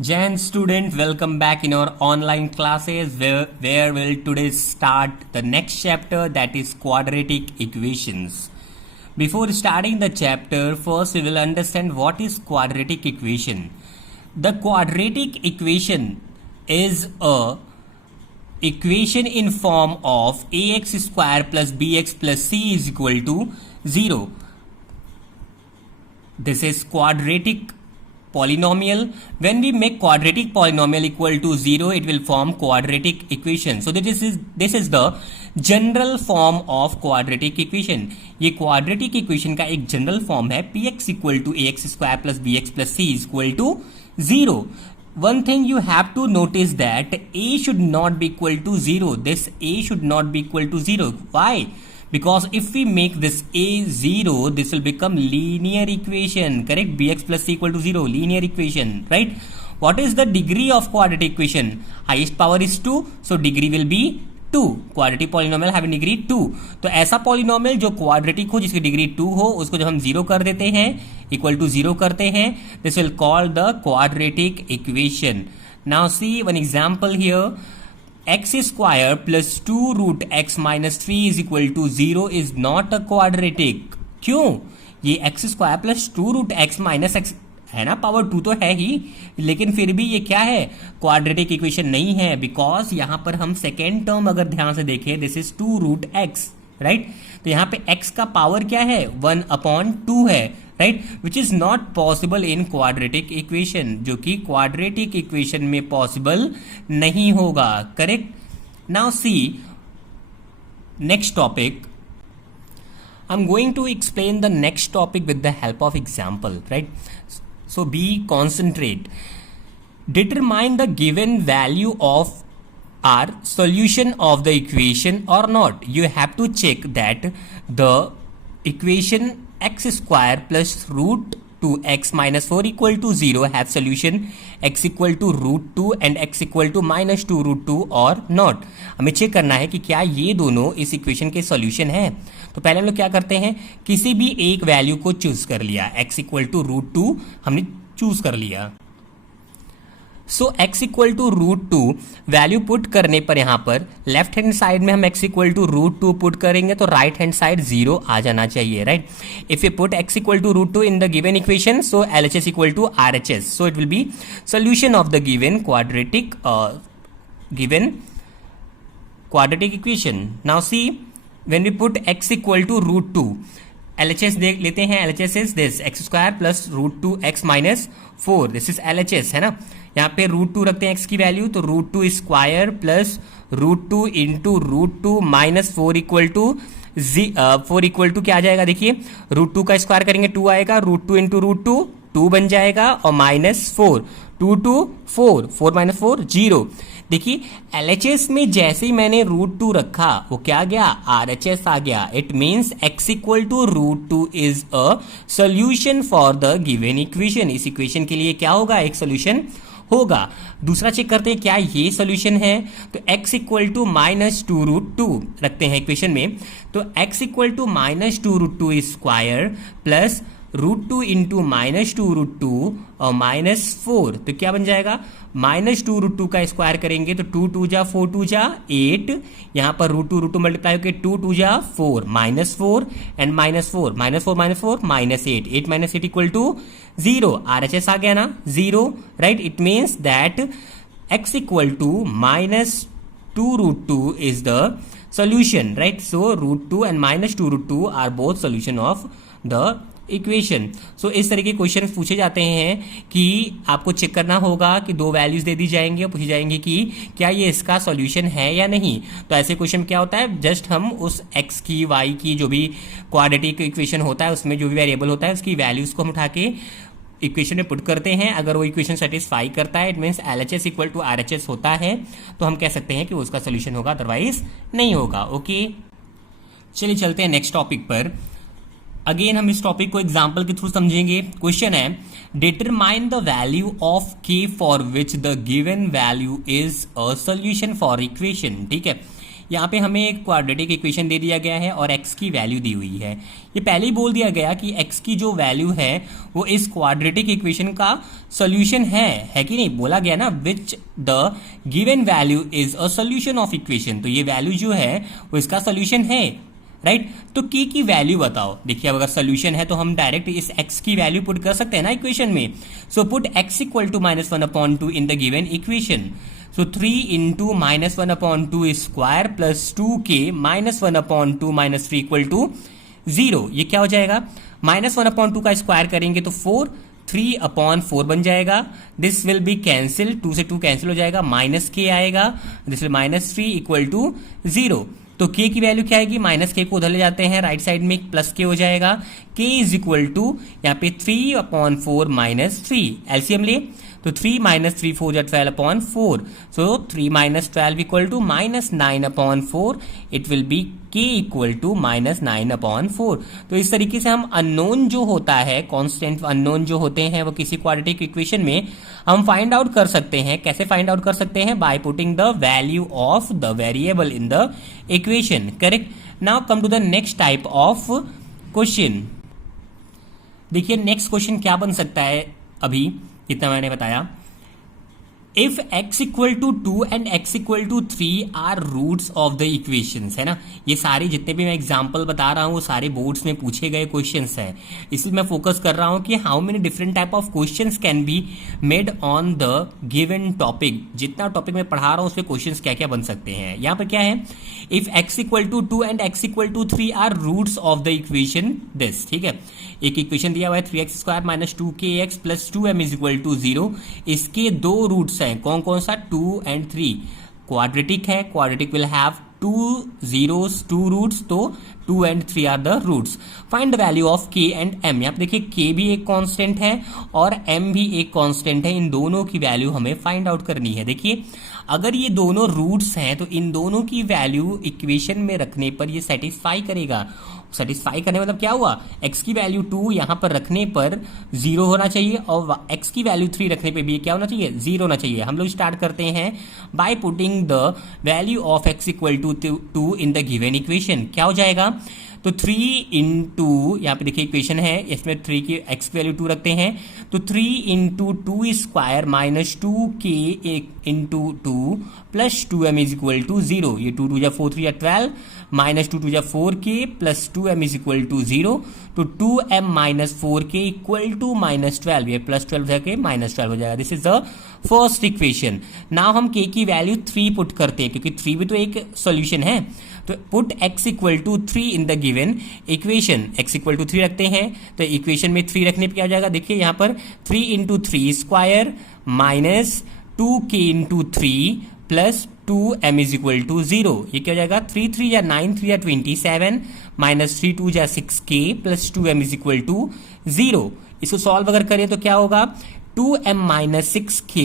Jan student, welcome back in our online classes where we'll today start the next chapter, that is quadratic equations. Before starting the chapter, first we will understand what is quadratic equation. The quadratic equation is a equation in form of ax square plus bx plus c is equal to 0. This is quadratic polynomial. When we make quadratic polynomial equal to 0, it will form quadratic equation. So this is the general form of quadratic equation. ये quadratic equation का एक general form है px equal to ax square plus bx plus c is equal to 0. One thing you have to notice that a should not be equal to 0. This a should not be equal to 0. Why? Because if we make this a 0, this will become linear equation, correct? Bx plus c equal to 0, linear equation, right? What is the degree of quadratic equation? Highest power is 2, so degree will be 2. Quadratic polynomial having degree 2. तो ऐसा polynomial जो quadratic हो, जिसकी degree 2 हो, उसको जब हम 0 कर देते हैं, equal to 0 करते हैं, this will call the quadratic equation. Now see one example here. X square plus 2 root x minus 3 is equal to 0 is not a quadratic. क्यों? ये x square plus 2 root x minus x है ना, power 2 तो है ही, लेकिन फिर भी ये क्या है, क्वाड्रेटिक इक्वेशन नहीं है. बिकॉज यहां पर हम सेकेंड टर्म अगर ध्यान से देखें, this is 2 root X, right? तो यहां पे x का पावर क्या है, 1/2 है, right? Which is not possible in quadratic equation, जो कि क्वाड्रेटिक इक्वेशन में पॉसिबल नहीं होगा, correct? Now see next topic. I'm going to explain the next topic with the help of example, right? So be concentrate. Determine the given value of our solution of the equation or not. You have to check that the equation x square plus root 2x minus 4 equal to 0 have solution x equal to root 2 and x equal to minus 2 root 2 or not. हमें check करना है कि क्या ये दोनों इस equation के solution है. तो पहले हम लोग क्या करते हैं, किसी भी एक वैल्यू को चूज कर लिया. x इक्वल टू रूट 2 हमने चूज कर लिया. So x equal to root 2 value put करने पर यहां पर लेफ्ट हैंड साइड में हम x equal to root 2 put करेंगे तो राइट हैंड साइड 0 आ जाना चाहिए, right? If you put x equal to root 2 in the given equation, so LHS equal to RHS, so it will be solution of the given quadratic equation. Now see, when we put x equal to root 2, LHS देख लेते हैं. LHS is this x square plus root 2 x minus 4. This is LHS, है ना? यहाँ पे root 2 रखते हैं x की वैल्यू, तो root 2 square plus root 2 into root 2 minus 4 equal to 4 equal to क्या आ जाएगा, देखिए रूट 2 का स्क्वायर करेंगे 2 आएगा, रूट 2 इंटू रूट 2 2 बन जाएगा, और माइनस 4 2 2 4 4 माइनस 4 0. देखिए LHS में जैसे ही मैंने रूट 2 रखा, वो क्या गया, RHS आ गया. It means x equal to root 2 is a solution for the given equation. इस इक्वेशन के लिए क्या होगा, एक सोल्यूशन होगा. दूसरा चेक करते हैं क्या ये सोल्यूशन है. तो x equal to minus 2 root 2 रखते हैं इक्वेशन में, तो x equal to minus 2 root 2 square plus root 2 into minus 2 root 2 और माइनस 4, तो क्या बन जाएगा, माइनस 2 रूट 2 का स्क्वायर करेंगे तो 2 2 जा 4 2 जा 8, यहाँ पर रूट 2 मल्टीप्लाई होकर 2 2 जा 4 minus 4 and minus 4 minus 4 minus 4 minus 8 8 minus 8 equal to 0. RHS आ गया ना 0, right? It means that x equal to minus 2 root 2 is the solution, right? So root 2 and minus 2 root 2 are both solution of the equation. So इस तरह के question पूछे जाते हैं कि आपको चेक करना होगा कि दो वैल्यूज दे दी जाएंगी और पूछी जाएंगी कि क्या ये इसका सॉल्यूशन है या नहीं. तो ऐसे क्वेश्चन क्या होता है, जस्ट हम उस x की y की जो भी क्वाड्रेटिक इक्वेशन होता है उसमें जो भी वेरिएबल होता है उसकी वैल्यूज को हम उठा के इक्वेशन में पुट करते हैं. अगर वो इक्वेशन सेटिस्फाई करता है, it means LHS equal to RHS होता है, तो हम कह सकते हैं कि उसका सोल्यूशन होगा, अदरवाइज नहीं होगा. ओके, चलिए चलते हैं नेक्स्ट टॉपिक पर. अगेन हम इस टॉपिक को एग्जाम्पल के थ्रू समझेंगे. क्वेश्चन है, determine the value of k for which the given value is a solution for equation. ठीक है, यहाँ पे हमें एक क्वाड्रेटिक इक्वेशन दे दिया गया है और x की वैल्यू दी हुई है। ये पहले ही बोल दिया गया कि x की जो वैल्यू है वो इस क्वाड्रेटिक इक्वेशन का सोल्यूशन है कि नहीं, बोला गया ना which the given value is a solution of equation, तो ये वैल्यू जो है वो इसका सोल्यूशन है, राइट। तो k की वैल्यू बताओ। देखिए अब अगर सोल्यूशन है तो हम डायरेक्ट इस x की वैल्यू पुट कर सकते हैं ना इक्वेशन में। So put x equal to -1/2 in the given equation. So 3 into -1/2 square plus 2k -1/2 -3 equal to 0। ये क्या हो जाएगा, -1/2 का स्क्वायर करेंगे तो 4, 3/4 बन जाएगा। दिस विल बी कैंसिल, 2 से 2 कैंसिल हो जाएगा, -k आएगा, दिस विल -3 इक्वल टू 0। तो k की वैल्यू क्या आएगी, -k को उधर ले जाते हैं, राइट साइड में प्लस k हो जाएगा। k इज इक्वल टू यहाँ पे 3/4 -3, एलसीएम ले तो 3 - 3 4 12/4, so 3 - 12 equal to -9/4, it will be k equal to -9/4। तो इस तरीके से हम अननोन जो होता है, कांस्टेंट अननोन जो होते हैं वो किसी क्वाड्रेटिक इक्वेशन में हम फाइंड आउट कर सकते हैं। कैसे फाइंड आउट कर सकते हैं, by putting the value of the variable in the equation, correct. Now come to the next type of question. देखिए नेक्स्ट क्वेश्चन क्या बन सकता है, अभी जितना मैंने बताया, if x equal to 2 and x equal to 3 are roots of the equations, है ना। ये सारे जितने भी मैं एग्जांपल बता रहा हूँ वो सारे बोर्ड्स में पूछे गए क्वेश्चंस हैं, इसलिए मैं फोकस कर रहा हूँ कि how many different type of questions can be made on the given topic. जितना टॉपिक मैं पढ़ा रहा हूँ उसमें क्वेश्चंस क्या क्या बन सकते हैं। यहाँ पर क्या है, if x equal to 2 and x equal to 3 are roots of the equation this, ठीक है। एक इक्वेशन दिया हुआ है 3x² - 2kx plus 2m is equal to 0। इसके दो रूट्स हैं, कौन कौन सा, 2 एंड 3। क्वाड्रेटिक है, quadratic will have 2 zeros 2 roots, तो 2 and 3 are the roots. Find the value of k and m। यहाँ पे देखिए k भी एक कांस्टेंट है और m भी एक कांस्टेंट है, इन दोनों की वैल्यू हमें फाइंड आउट करनी है। देखिए अगर ये दोनों रूट्स हैं तो इन दोनों की वैल्यू इक्वेशन में रखने पर ये सेटिस्फाई करेगा। सेटिस्फाई करने मतलब क्या हुआ, x की वैल्यू 2 यहाँ पर रखने पर 0 होना चाहिए और x की वैल्यू 3 रखने पे भी क्या होना चाहिए, 0 होना चाहिए। हम लोग स्टार्ट करते हैं by putting the value of x equal to 2 in the given equation. क्या हो जाएगा, तो 3 इंटू, यहाँ पे देखिए इक्वेशन है, इसमें 3 की x की वैल्यू 2 रखते हैं, तो 3 into 2 square minus 2k into 2 plus 2m is equal to 0। ये 2 2 जा 4 3 जा 12 माइनस 2 2 जा 4k plus 2m is equal to 0। तो 2m minus 4k equal to -12, ये प्लस 12 जाके -12 हो जाएगा। This is the first equation. Now हम k की वैल्यू 3 पुट करते हैं, क्योंकि 3 भी तो एक सॉल्यूशन है। तो put x equal to 3 in the given equation, x equal to 3 रखते हैं, तो इक्वेशन में 3 रखने पे क्या हो जाएगा, देखिए यहाँ पर 3 into 3 square minus 2k into 3 plus 2m is equal to 0। ये क्या हो जाएगा, 3 3 या 9 3 या 27 माइनस 3 2 या 6k plus 2m is equal to 0। इसको सॉल्व अगर करें तो क्या होगा, 2m minus 6k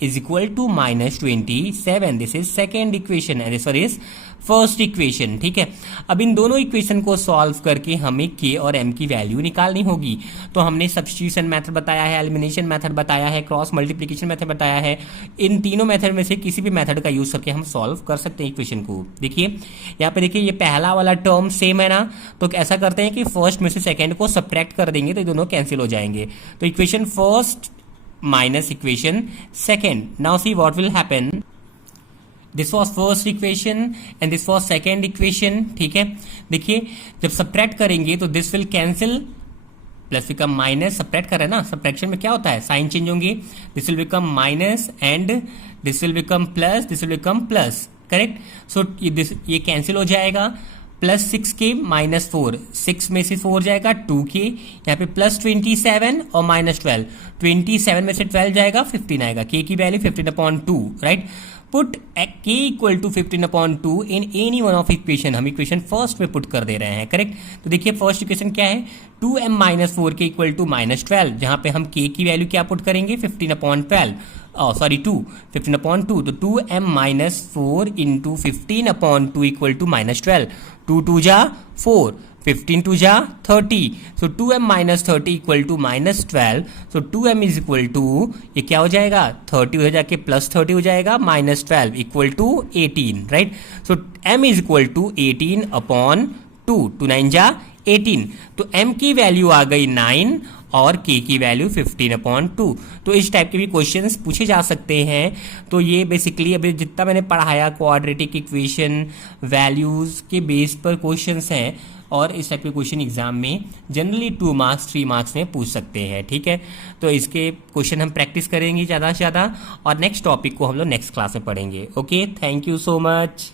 is equal to -27। This is second equation and this is first equation, ठीक है। अब इन दोनों इक्वेशन को सॉल्व करके हमें k और m की वैल्यू निकालनी होगी। तो हमने सब्स्टिट्यूशन मेथड बताया है, एलिमिनेशन मेथड बताया है, क्रॉस मल्टीप्लिकेशन मेथड बताया है। इन तीनों मेथड में से किसी भी मेथड का यूज करके हम सॉल्व कर सकते हैं इक्वेशन को। देखिए यहाँ पे देखिए ये पहला वाला टर्म सेम है ना, तो ऐसा करते हैं कि फर्स्ट में से सेकेंड को सब्ट्रैक्ट कर देंगे तो दोनों कैंसिल हो जाएंगे। तो equation first minus equation second. Now see what will happen. This was first equation and this was second equation, ठीक है। देखिए जब सब्ट्रैक्ट करेंगे तो this will cancel, plus become minus, subtract कर रहे हैं ना, सब्ट्रैक्शन में क्या होता है, साइन चेंज होंगे, this will become minus and this will become plus, this will become plus, correct. So ये कैंसिल हो जाएगा, प्लस 6k -4, 6 में से 4 जाएगा 2k, यहाँ पे प्लस 27 और -12, 27 में से 12 जाएगा 15 आएगा, k की value 15/2, right. Put k equal to 15/2 in any one of equation. हम इक्वेशन फर्स्ट में पुट कर दे रहे हैं, करेक्ट। तो देखिए फर्स्ट इक्वेशन क्या है, 2m minus 4k equal to -12, जहां पे हम k की वैल्यू क्या पुट करेंगे, 15/12, सॉरी 2, 15/2, तो 2m minus 4 into 15/2 equal to -12, 2 2 जा 4, 15 टू जा 30, so 2m minus 30 equal to minus 12, so 2m is equal to, ये क्या हो जाएगा 30 हो जाके प्लस 30 हो जाएगा minus 12 equal to 18, right. So m is equal to 18 upon 2, 2 9 जा 18, तो m की वैल्यू आ गई 9 और k की वैल्यू 15/2। तो इस टाइप के भी क्वेश्चंस पूछे जा सकते हैं। तो ये बेसिकली अभी जितना मैंने पढ़ाया क्वाड्रेटिक इक्वेशन वैल्यूज के बेस पर क्वेश्चंस हैं, और इस टाइप के क्वेश्चन एग्जाम में जनरली 2 मार्क्स 3 मार्क्स में पूछ सकते हैं, ठीक है। तो इसके क्वेश्चन हम प्रैक्टिस करेंगे ज़्यादा से ज़्यादा, और नेक्स्ट टॉपिक को हम लोग नेक्स्ट क्लास में पढ़ेंगे। Okay, thank you so much.